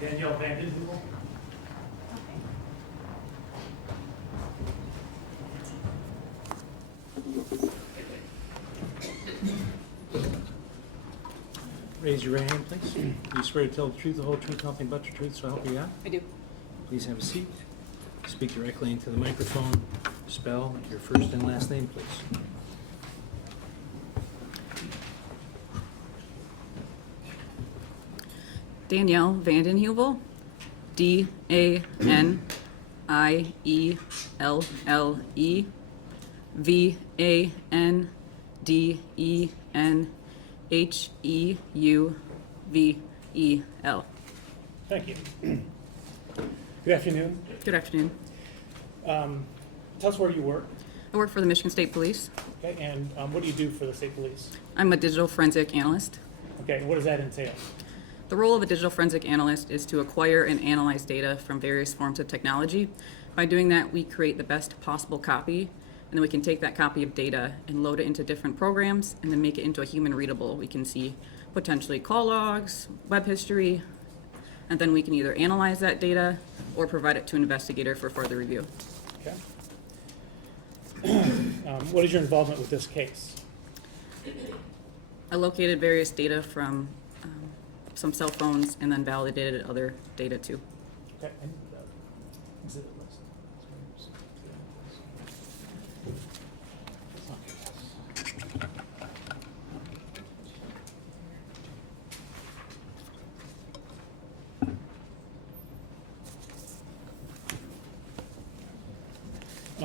Danielle Vandenheuvel. Raise your right hand, please. Do you swear to tell the truth, the whole truth, nothing but the truth, so help you God? I do. Please have a seat. Speak directly into the microphone. Spell your first and last name, please. Danielle Vandenheuvel, Danielle Vandenheuvel. Thank you. Good afternoon. Good afternoon. Tell us where you work. I work for the Michigan State Police. Okay, and what do you do for the state police? I'm a digital forensic analyst. Okay, and what does that entail? The role of a digital forensic analyst is to acquire and analyze data from various forms of technology. By doing that, we create the best possible copy, and then we can take that copy of data and load it into different programs and then make it into a human readable. We can see potentially call logs, web history, and then we can either analyze that data or provide it to an investigator for further review. Okay. What is your involvement with this case? I located various data from some cell phones and then validated other data too. Okay. And, exhibit list.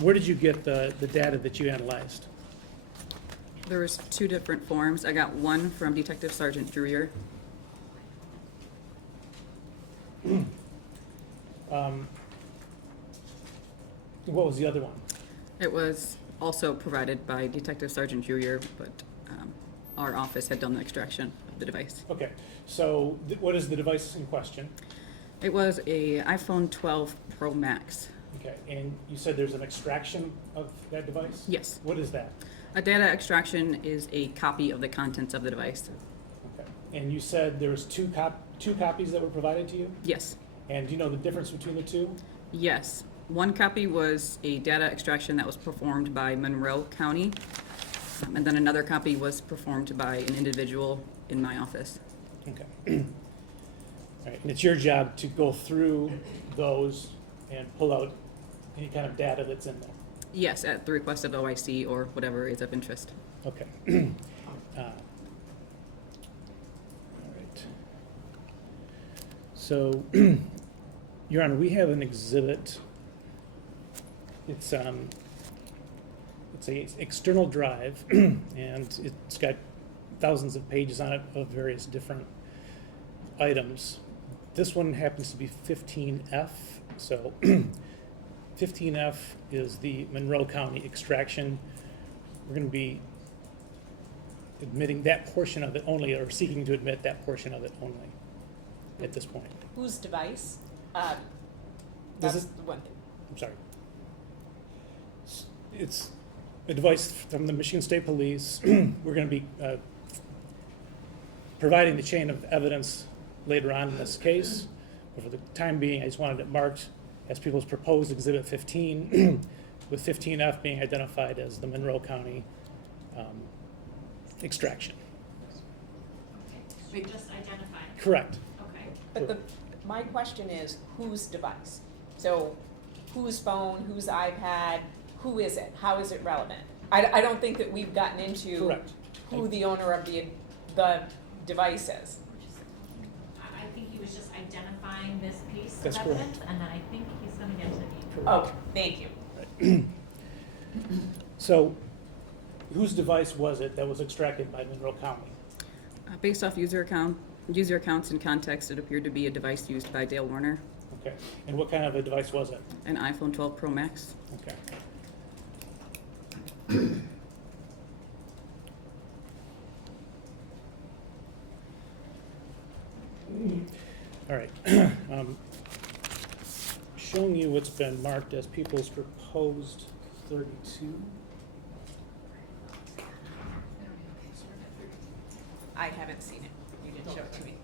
Where did you get the data that you analyzed? There was two different forms. I got one from Detective Sergeant Dreyer. What was the other one? It was also provided by Detective Sergeant Dreyer, but our office had done the extraction of the device. Okay, so what is the device in question? It was a iPhone 12 Pro Max. Okay, and you said there's an extraction of that device? Yes. What is that? A data extraction is a copy of the contents of the device. Okay, and you said there was two copies that were provided to you? Yes. And do you know the difference between the two? Yes. One copy was a data extraction that was performed by Monroe County, and then another copy was performed by an individual in my office. Okay. All right, and it's your job to go through those and pull out any kind of data that's in there? Yes, at the request of OIC or whatever is of interest. Okay. All right. So, Your Honor, we have an exhibit. It's a external drive, and it's got thousands of pages on it of various different items. This one happens to be 15F. So 15F is the Monroe County extraction. We're going to be admitting that portion of it only, or seeking to admit that portion of it only at this point. Whose device? This That's is- the one thing. I'm sorry. It's a device from the Michigan State Police. We're going to be providing the chain of evidence later on in this case. But for the time being, I just wanted it marked as people's proposed Exhibit 15, with 15F being identified as the Monroe County extraction. We just identified. Correct. Okay. But my question is, whose device? So whose phone, whose iPad, who is it? How is it relevant? I don't think that we've gotten into Correct. who the owner of the device is. I think he was just identifying this piece That's of correct. evidence, and then I think he's gonna get to the. Okay, thank you. So, whose device was it that was extracted by Monroe County? Based off user accounts and context, it appeared to be a device used by Dale Warner, Okay. And what kind of a device was it? an iPhone 12 Pro Max. Okay. All right. Showing you what's been marked as people's proposed 32. I haven't seen it. You didn't show it to me.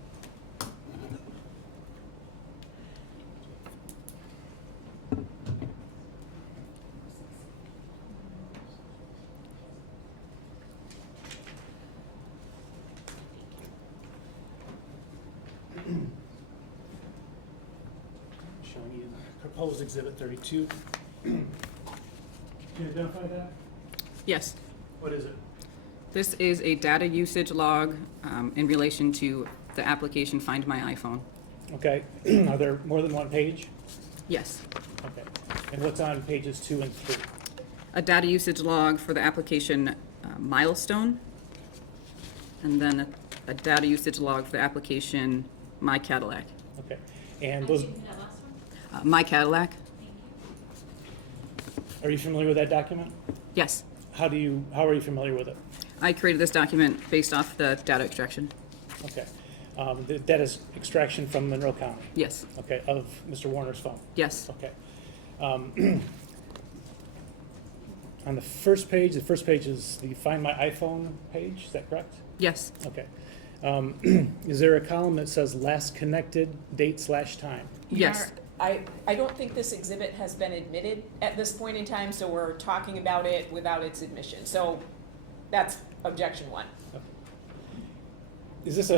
proposed exhibit 32. Can you identify that? Yes. What is it? This is a data usage log in relation to the application Find My iPhone. Okay, are there more than one page? Yes. Okay, and what's on pages 2 and 3? A data usage log for the application Milestone, and then a data usage log for the application My Cadillac. Okay, and I those, didn't that last one, My Cadillac? thank you. are you familiar with that document? Yes. How are you familiar with it? I created this document based off the data extraction. Okay, that is extraction from Monroe County, Yes. okay, of Mr. Warner's phone, Yes. okay. On the first page is the Find My iPhone page, is that correct? Yes. Okay. Is there a column that says last connected date/time? Yes. I don't think this exhibit has been admitted at this point in time, so we're talking about it without its admission. So that's objection 1. Is this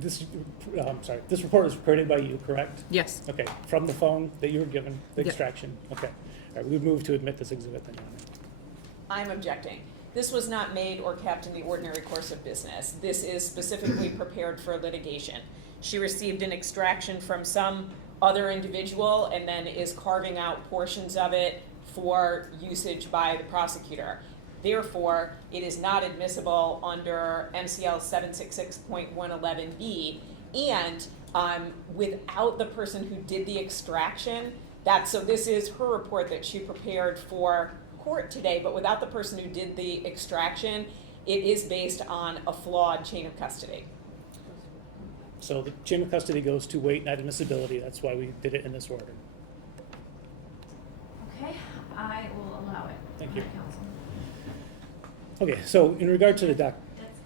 this report was created by you, correct? Yes. Okay, from the phone that you were given, the Yep. extraction, okay. All right, we move to admit this exhibit then, Your Honor. I'm objecting. This was not made or kept in the ordinary course of business. This is specifically prepared for litigation. She received an extraction from some other individual and then is carving out portions of it for usage by the prosecutor. Therefore, it is not admissible under MCL 766.111B, and without the person who did the extraction, so this is her report that she prepared for court today, but without the person who did the extraction, it is based on a flawed chain of custody. So the chain of custody goes to weight, not admissibility, that's why we did it in this order. Okay, I will allow it. Thank you. Counsel. Okay, so in regard to the That's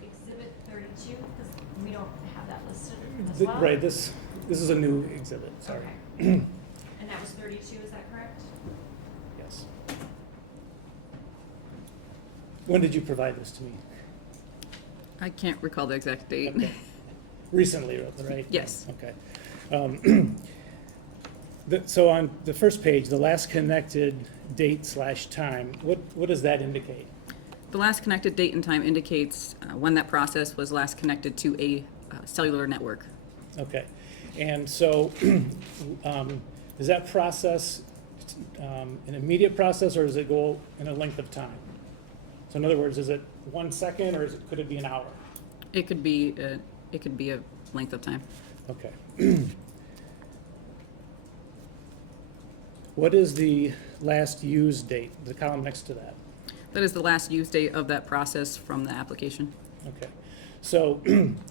exhibit 32, because we don't have that listed as well. right, this is a new exhibit, sorry. Okay. And that was 32, is that correct? Yes. When did you provide this to me? I can't recall the exact date. Okay. Recently, right? Yes. Okay. So on the first page, the last connected date/time, what does that indicate? The last connected date and time indicates when that process was last connected to a cellular network. Okay. And so is that process an immediate process, or does it go in a length of time? So in other words, is it 1 second, or could it be an hour? It could be a length of time. Okay. What is the last used date, the column next to that? That is the last use date of that process from the application. Okay. So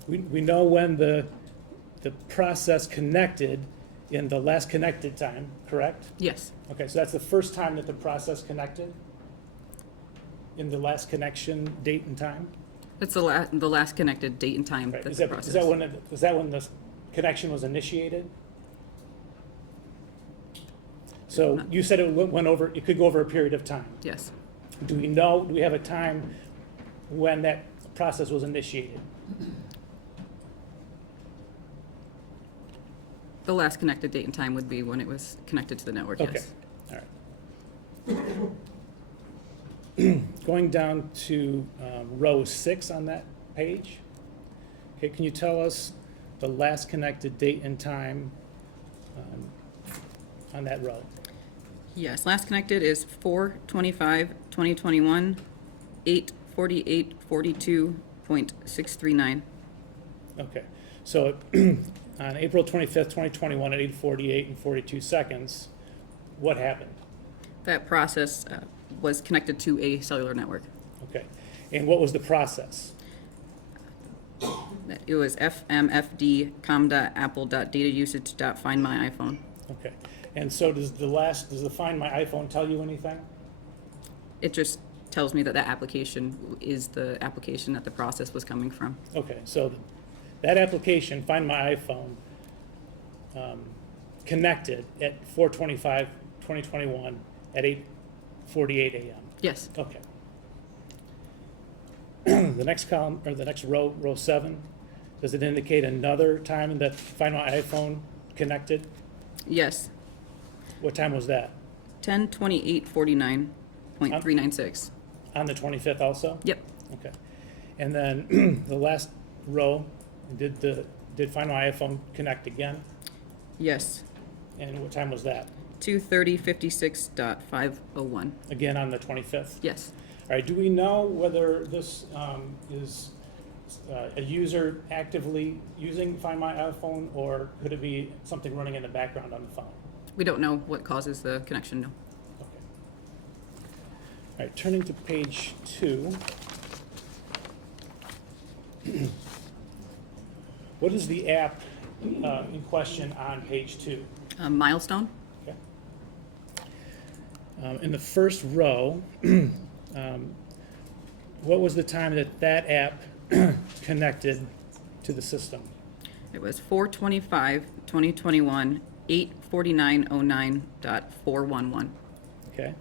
we know when the process connected in the last connected time, correct? Yes. Okay, so that's the first time that the process connected in the last connection date and time? It's the last connected date and time Right. that Is the that, process. is that when the connection was initiated? So you said it went over, it could go over a period of time. Yes. Do we have a time when that process was initiated? The last connected date and time would be when it was connected to the network, Okay, yes. all right. Going down to row 6 on that page. Okay, can you tell us the last connected date and time on that row? Yes, last connected is 4/25/2021, 8:48:42.639. Okay, so on April 25th, 2021 at 8:48 and 42 seconds, what happened? That process was connected to a cellular network. Okay, and what was the process? It was fmfd com.apple.datausage.findmyiphone. Okay, and so does the Find My iPhone tell you anything? It just tells me that that application is the application that the process was coming from. Okay, so that application, Find My iPhone, connected at 4/25/2021 at 8:48 a.m. Yes. Okay. The next column, or the next row, row 7, does it indicate another time that Find My iPhone connected? Yes. What time was that? 10/28/49.396. On the 25th also? Yep. Okay. And then the last row, did Find My iPhone connect again? Yes. And what time was that? 2:30:56.501. Again on the 25th? Yes. All right, do we know whether this is a user actively using Find My iPhone, or could it be something running in the background on the phone? We don't know what causes the connection, no. Okay. All right, turning to page 2. What is the app in question on page 2? Milestone? Okay. In the first row, what was the time that app connected to the system? It was 4/25/2021, 8:49:09.411. Okay.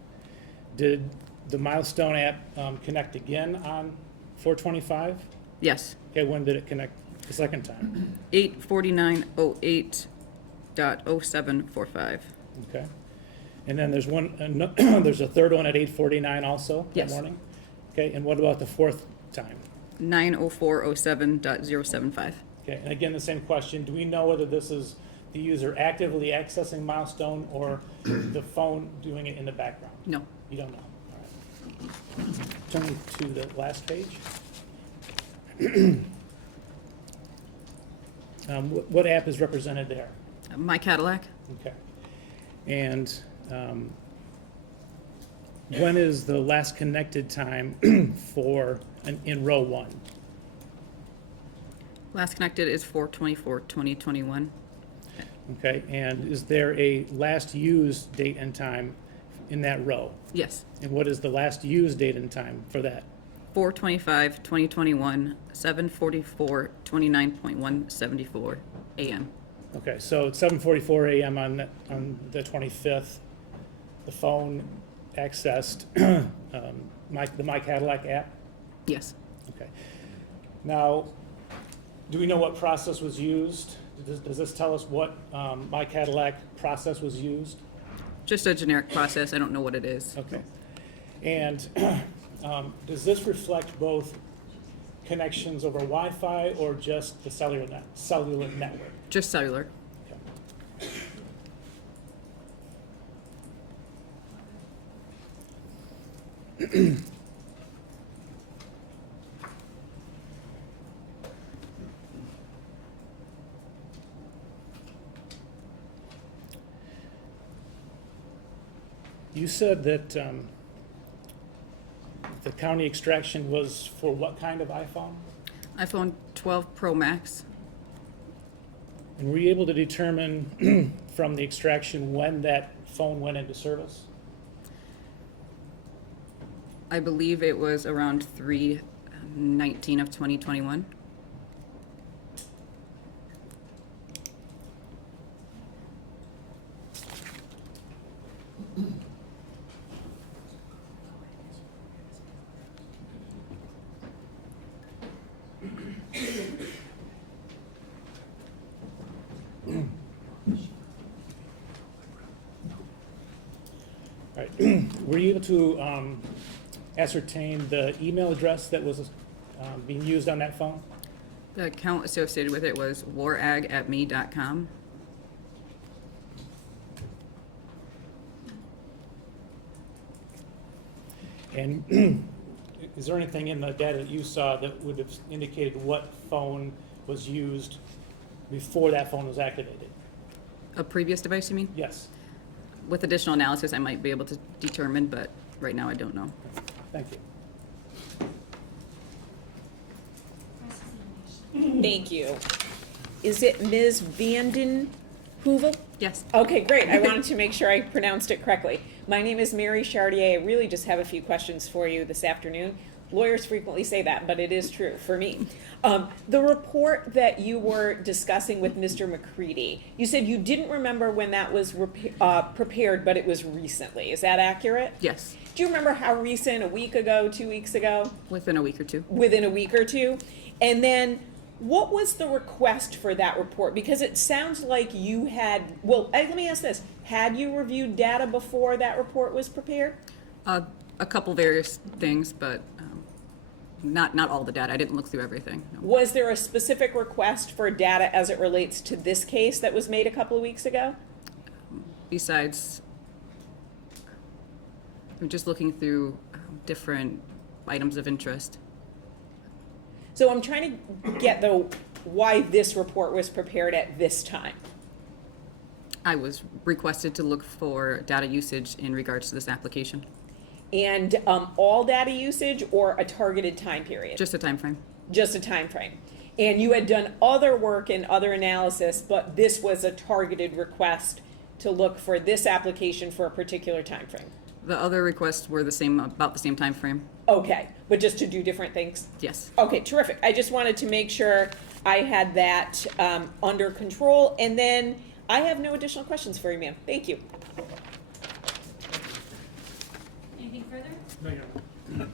Did the Milestone app connect again on 4/25? Yes. Okay, when did it connect the second time? 8:49:08.0745. Okay. And then there's there's a third one at 8:49 also that Yes. morning? Okay, and what about the fourth time? 9:04:07.075. Okay, and again, the same question, do we know whether this is the user actively accessing Milestone or the phone doing it in the background? No. You don't know, all right. Turning to the last page. What app is represented there? My Cadillac? Okay. And when is the last connected time in row 1? Last connected is 4/24/2021. Okay, and is there a last used date and time in that row? Yes. And what is the last used date and time for that? 4/25/2021, 7:44:29.174 a.m. Okay, so it's 7:44 a.m. on the 25th. The phone accessed the My Cadillac app? Yes. Okay. Now, do we know what process was used? Does this tell us what My Cadillac process was used? Just a generic process. I don't know what it is. Okay. And does this reflect both connections over Wi-Fi or just the cellular network? Just cellular. Okay. You said that the county extraction was for what kind of iPhone? iPhone 12 Pro Max. And were you able to determine from the extraction when that phone went into service? I believe it was around 3/19 of 2021. All right. Were you able to ascertain the email address that was being used on that phone? The account associated with it was warag@me.com. And is there anything in the data that you saw that would have indicated what phone was used before that phone was activated? A previous device, you mean? Yes. With additional analysis, I might be able to determine, but right now I don't know. Thank you. Thank you. Is it Ms. Vandenheuvel? Yes. Okay, great. I wanted to make sure I pronounced it correctly. My name is Mary Chartier. I really just have a few questions for you this afternoon. Lawyers frequently say that, but it is true for me. The report that you were discussing with Mr. McCready, you said you didn't remember when that was prepared, but it was recently. Is that accurate? Yes. Do you remember how recent, a week ago, 2 weeks ago? Within a week or two. Within a week or two? And then What was the request for that report? Because it sounds like you had, well, let me ask this. Had you reviewed data before that report was prepared? A couple various things, but not all the data. I didn't look through everything. No. Was there a specific request for data as it relates to this case that was made a couple of weeks ago? Besides, I'm just looking through different items of interest. So I'm trying to get why this report was prepared at this time. I was requested to look for data usage in regards to this application. And all data usage or a targeted time period? Just a time frame. Just a time frame. And you had done other work and other analysis, but this was a targeted request to look for this application for a particular time frame. The other requests were about the same time frame. Okay, but just to do different things? Yes. Okay, terrific. I just wanted to make sure I had that under control. And then I have no additional questions for you, ma'am. Thank you. Anything further? No, you're not.